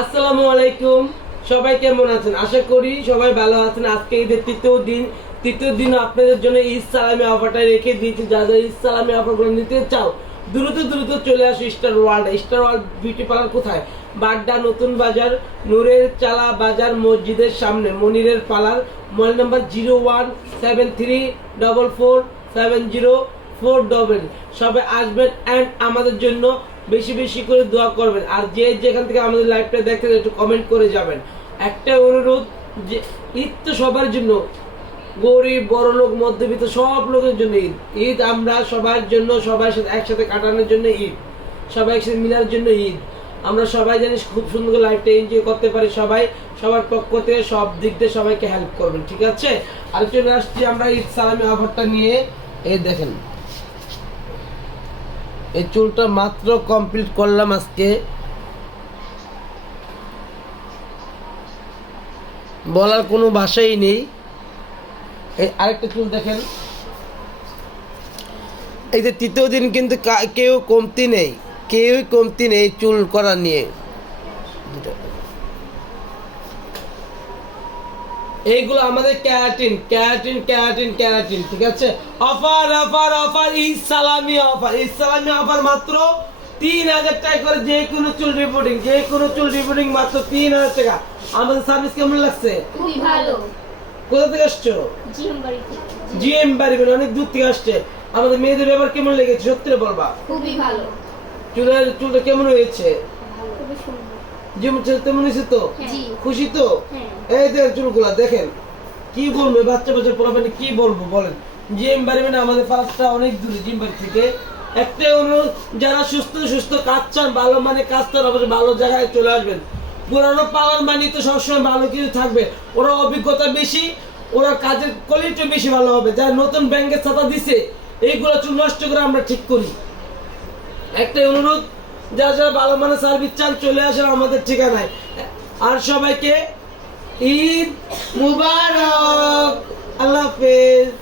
আসসালামু আলাইকুম। সবাই কেমন আছেন? আশা করি সবাই ভালো আছেন। আজকে ঈদের তৃতীয় দিন আপনাদের জন্য ঈদ সালামি অফারটা রেখে দিয়েছি। যারা ঈদ সালামি অফারগুলো নিতে চাও দ্রুত চলে আসো স্টার ওয়ার্ল্ড বিউটি পার্লার। কোথায়? বাড্ডা নতুন বাজার, নূরের চালা বাজার মসজিদের সামনে, মনিরের পার্লার। Mobile number 0173447040। সবাই আসবেন অ্যান্ড আমাদের জন্য বেশি বেশি করে দোয়া করবেন। আর যে যেখান থেকে আমাদের লাইভটা দেখতে একটু কমেন্ট করে যাবেন। একটা অনুরোধ, যে ঈদ তো সবার জন্য, গরিব বড় লোক মধ্যবিত্ত সব লোকের জন্য ঈদ। ঈদ আমরা সবার জন্য, সবার সাথে একসাথে কাটানোর জন্য ঈদ, সবাই একসাথে মিলার জন্য ঈদ। আমরা সবাই জানি খুব সুন্দর করে লাইফটা এনজয় করতে পারি। সবাই সবার পক্ষ থেকে সব দিক দিয়ে সবাইকে হেল্প করবেন, ঠিক আছে? আর চলে আসছি আমরা ঈদ সালামি অফারটা নিয়ে। এই দেখেন, এই চুলটা মাত্র কমপ্লিট করলাম আজকে, বলার কোনো ভাষাই নেই। এই আরেকটা চুল দেখেন, এই যে তৃতীয় দিন কিন্তু কেউই কমতি নেই চুল করা নিয়ে। এইগুলো আমাদের ক্যারাটিন, ঠিক আছে? অফার ঈদ সালামি অফার মাত্র 3000 টাকা করে। যে কোনো চুল রিপোর্টিং মাত্র 3000 টাকা। আমাদের সার্ভিস কেমন লাগছে? খুবই ভালো। কোথা থেকে আসছো? জিএম বাড়ি, অনেক দূর থেকে আসছে। আমাদের মেয়েদের ব্যাপার কেমন লেগেছে সত্যি বলবা? খুবই ভালো। চুলটা কেমন হয়েছে? খুবই সুন্দর। যেমন তেমন হয়েছে তো? জি। খুশি তো? এই দেখেন চুলগুলা দেখেন, কি বলবো বাচ্চা পোলাপানি, কি বলবো বলেন? জিএম বাড়ি মানে আমাদের পাড়াটা অনেক দূরে জিএম বাড়ি থেকে। একটাই অনুরোধ, যারা সুস্থ কাজ চান, ভালো মানে কাজ চান, অবশ্যই ভালো জায়গায় চলে আসবেন। পুরানো পালন মানে তো সবসময় ভালো কিছু থাকবে। ওরা অভিজ্ঞতা বেশি, ওরা কাজের কোয়ালিটি বেশি ভালো হবে। যারা নতুন ব্যাংকের ছাতা দিছে, এইগুলো চুল নষ্ট করে আমরা ঠিক করি। একটাই অনুরোধ, যারা ভালো মানে সার্ভিস চান চলে আসেন আমাদের ঠিকানায়। আর সবাইকে ঈদ মুবারক। আল্লাহ হাফেজ।